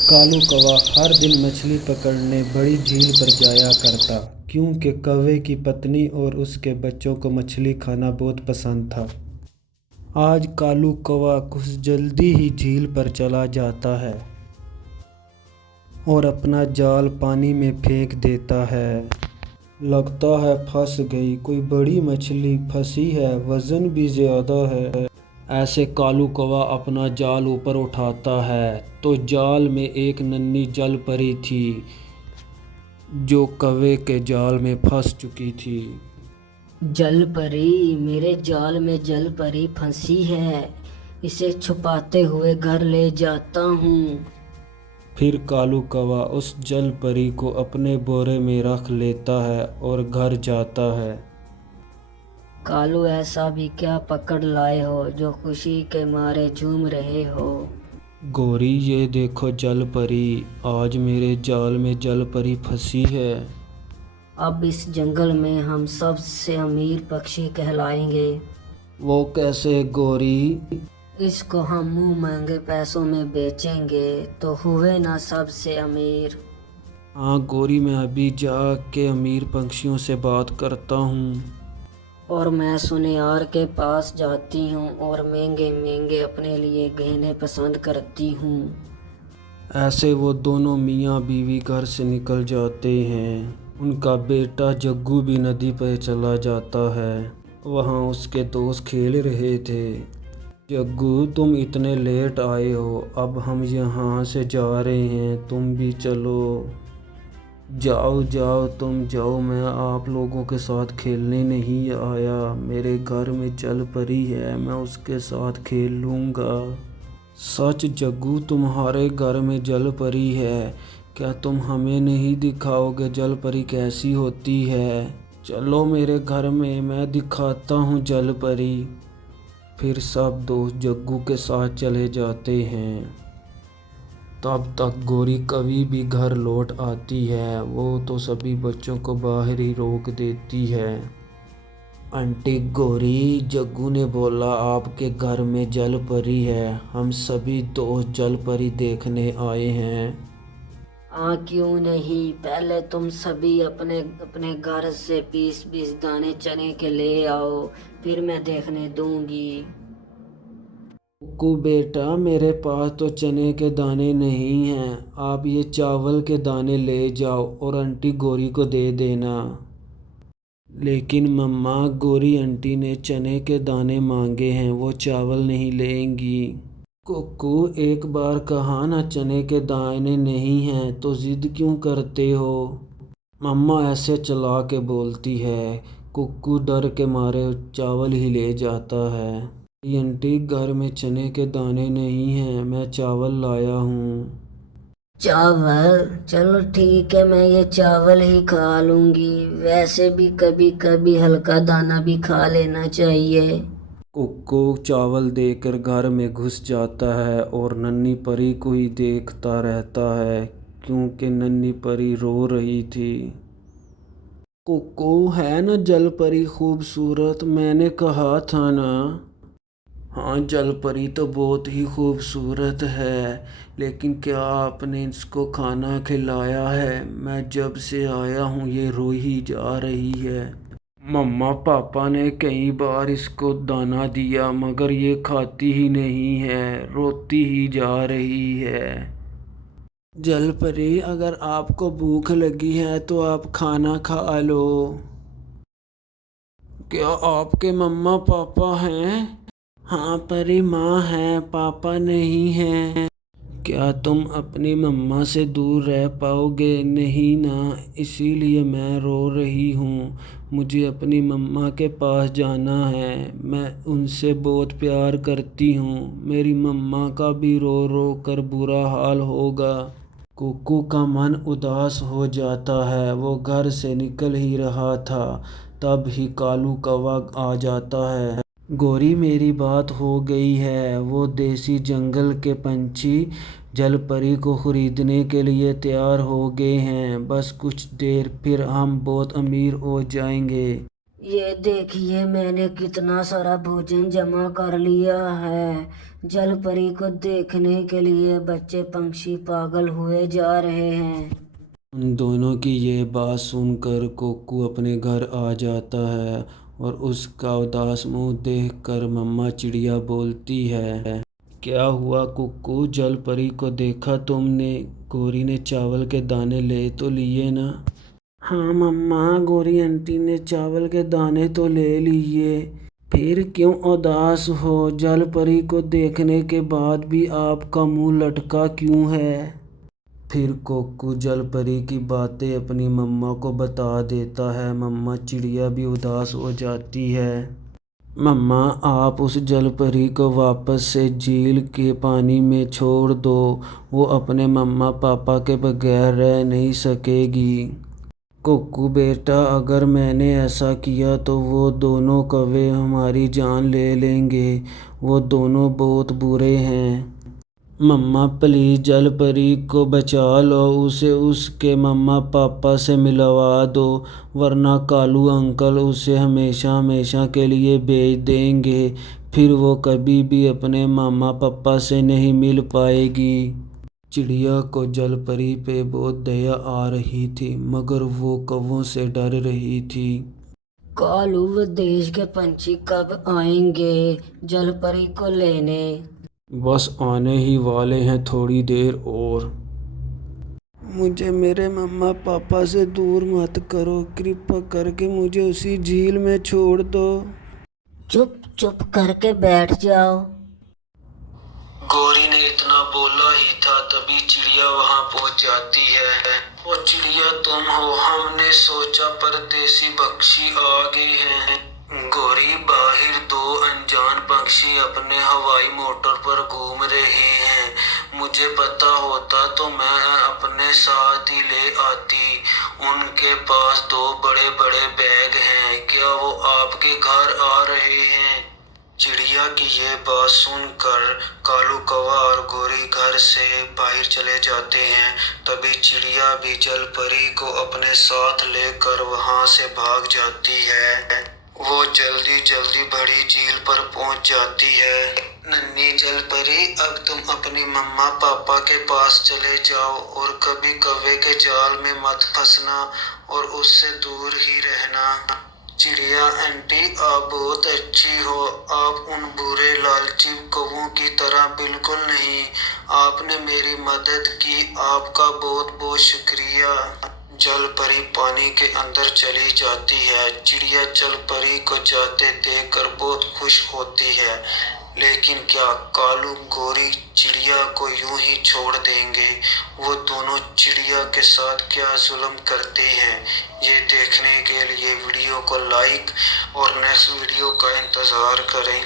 कालू कौवा हर दिन मछली पकड़ने बड़ी झील पर जाया करता, क्योंकि कौवे की पत्नी और उसके बच्चों को मछली खाना बहुत पसंद था। आज कालू कौवा कुछ जल्दी ही झील पर चला जाता है और अपना जाल पानी में फेंक देता है। लगता है फंस गई, कोई बड़ी मछली फंसी है, वजन भी ज़्यादा है। ऐसे कालू कौवा अपना जाल ऊपर उठाता है तो जाल में एक नन्ही जल परी थी जो कौवे के जाल में फंस चुकी थी। जल परी, मेरे जाल में जल परी फंसी है। इसे छुपाते हुए घर ले जाता हूँ। फिर कालू कौवा उस जल परी को अपने बोरे में रख लेता है और घर जाता है। कालू, ऐसा भी क्या पकड़ लाए हो जो खुशी के मारे झूम रहे हो? गोरी, ये देखो जल परी, आज मेरे जाल में जल परी फंसी है। अब इस जंगल में हम सबसे अमीर पक्षी कहलाएंगे। वो कैसे गोरी? इसको हम मुंह मांगे पैसों में बेचेंगे तो हुए ना सबसे अमीर। हाँ गोरी, मैं अभी जाके अमीर पंछियों से बात करता हूँ। और मैं सुनियार के पास जाती हूँ और महंगे महंगे अपने लिए गहने पसंद करती हूँ। ऐसे वो दोनों मियाँ बीवी घर से निकल जाते हैं। उनका बेटा जग्गू भी नदी पर चला जाता है। वहाँ उसके दोस्त खेल रहे थे। जग्गू, तुम इतने लेट आए हो, अब हम यहाँ से जा रहे हैं, तुम भी चलो। जाओ जाओ, तुम जाओ, मैं आप लोगों के साथ खेलने नहीं आया। मेरे घर में जल परी है, मैं उसके साथ खेल लूँगा। सच जग्गू, तुम्हारे घर में जल परी है? क्या तुम हमें नहीं दिखाओगे जल परी कैसी होती है? चलो मेरे घर में, मैं दिखाता हूँ जल परी। फिर सब दोस्त जग्गू के साथ चले जाते हैं। तब तक गोरी कभी भी घर लौट आती है। वो तो सभी बच्चों को बाहर ही रोक देती है। आंटी गोरी, जग्गू ने बोला आपके घर में जल परी है, हम सभी दोस्त जल परी देखने आए हैं। हाँ, क्यों नहीं। पहले तुम सभी अपने अपने घर से 20-20 दाने चने के ले आओ, फिर मैं देखने दूंगी। कुकू बेटा, मेरे पास तो चने के दाने नहीं हैं, आप ये चावल के दाने ले जाओ और आंटी गोरी को दे देना। लेकिन मम्मा, गोरी आंटी ने चने के दाने मांगे हैं, वो चावल नहीं लेंगी। कुकू, एक बार कहा ना चने के दाने नहीं हैं तो जिद क्यों करते हो? मम्मा ऐसे चला के बोलती है। कुकू डर के मारे चावल ही ले जाता है। ये आंटी, घर में चने के दाने नहीं हैं, मैं चावल लाया हूँ। चावल? चलो ठीक है, मैं ये चावल ही खा लूंगी। वैसे भी कभी कभी हल्का दाना भी खा लेना चाहिए। कुक्कू चावल देकर घर में घुस जाता है और नन्ही परी को ही देखता रहता है, क्योंकि नन्ही परी रो रही थी। कुक्कू, है ना जल परी खूबसूरत? मैंने कहा था ना। हाँ, जल परी तो बहुत ही खूबसूरत है, लेकिन क्या आपने इसको खाना खिलाया है? मैं जब से आया हूँ ये रो ही जा रही है। मम्मा पापा ने कई बार इसको दाना दिया मगर ये खाती ही नहीं है, रोती ही जा रही है। जल परी, अगर आपको भूख लगी है तो आप खाना खा लो। क्या आपके मम्मा पापा हैं? हाँ परी, माँ है, पापा नहीं है। क्या तुम अपनी मम्मा से दूर रह पाओगे? नहीं ना, इसीलिए मैं रो रही हूँ। मुझे अपनी मम्मा के पास जाना है, मैं उनसे बहुत प्यार करती हूँ। मेरी मम्मा का भी रो रो कर बुरा हाल होगा। कुकू का मन उदास हो जाता है। वो घर से निकल ही रहा था, तब ही कालू कौवा आ जाता है। गोरी, मेरी बात हो गई है। वो देसी जंगल के पंछी जल परी को खरीदने के लिए तैयार हो गए हैं। बस कुछ देर, फिर हम बहुत अमीर हो जाएंगे। ये देखिए मैंने कितना सारा भोजन जमा कर लिया है। जल परी को देखने के लिए बच्चे पंछी पागल हुए जा रहे हैं। उन दोनों की ये बात सुनकर कोकू अपने घर आ जाता है और उसका उदास मुंह देखकर मम्मा चिड़िया बोलती है, क्या हुआ कुक्कू, जल परी को देखा तुमने? गोरी ने चावल के दाने ले तो लिए ना? हाँ मम्मा, गोरी आंटी ने चावल के दाने तो ले लिए। फिर क्यों उदास हो? जल परी को देखने के बाद भी आपका मुंह लटका क्यों है? फिर कोकू जल परी की बातें अपनी मम्मा को बता देता है। मम्मा चिड़िया भी उदास हो जाती है। मम्मा, आप उस जल परी को वापस से झील के पानी में छोड़ दो। वो अपने मम्मा पापा के बगैर रह नहीं सकेगी। कोकू बेटा, अगर मैंने ऐसा किया तो वो दोनों कौवे हमारी जान ले लेंगे। वो दोनों बहुत बुरे हैं। मम्मा प्लीज़ जल परी को बचा लो, उसे उसके मम्मा पापा से मिलवा दो, वरना कालू अंकल उसे हमेशा हमेशा के लिए भेज देंगे। फिर वो कभी भी अपने मामा पापा से नहीं मिल पाएगी। चिड़िया को जल परी पे बहुत दया आ रही थी, मगर वो कौवों से डर रही थी। कालू व देश के पंछी कब आएंगे जल परी को लेने? बस आने ही वाले हैं, थोड़ी देर और। मुझे मेरे मम्मा पापा से दूर मत करो, कृपा करके मुझे उसी झील में छोड़ दो। चुप चुप करके बैठ जाओ। गौरी ने इतना बोला ही था तभी चिड़िया वहां पहुंच जाती है। ओ चिड़िया तुम हो, हमने सोचा परदेसी पक्षी आ गए हैं। गौरी, बाहर दो अनजान पक्षी अपने हवाई मोटर पर घूम रहे हैं। मुझे पता होता तो मैं अपने साथ ही ले आती। उनके पास दो बड़े बड़े बैग हैं। क्या वो आपके घर आ रहे हैं? चिड़िया की ये बात सुनकर कालू कौवा और गोरी घर से बाहर चले जाते हैं। तभी चिड़िया भी जल परी को अपने साथ लेकर वहां से भाग जाती है। वो जल्दी जल्दी बड़ी झील पर पहुंच जाती है। नन्ही जल परी, अब तुम अपनी मम्मा पापा के पास चले जाओ और कभी कौवे के जाल में मत फंसना और उससे दूर ही रहना। चिड़िया आंटी, आप बहुत अच्छी हो। आप उन बुरे लालची कौवों की तरह बिल्कुल नहीं। आपने मेरी मदद की, आपका बहुत बहुत शुक्रिया। जल परी पानी के अंदर चली जाती है। चिड़िया जल परी को जाते देखकर बहुत खुश होती है। लेकिन क्या कालू गोरी चिड़िया को यूं ही छोड़ देंगे? वो दोनों चिड़िया के साथ क्या जुल्म करते हैं, ये देखने के लिए वीडियो को लाइक और नेक्स्ट वीडियो का इंतज़ार करें।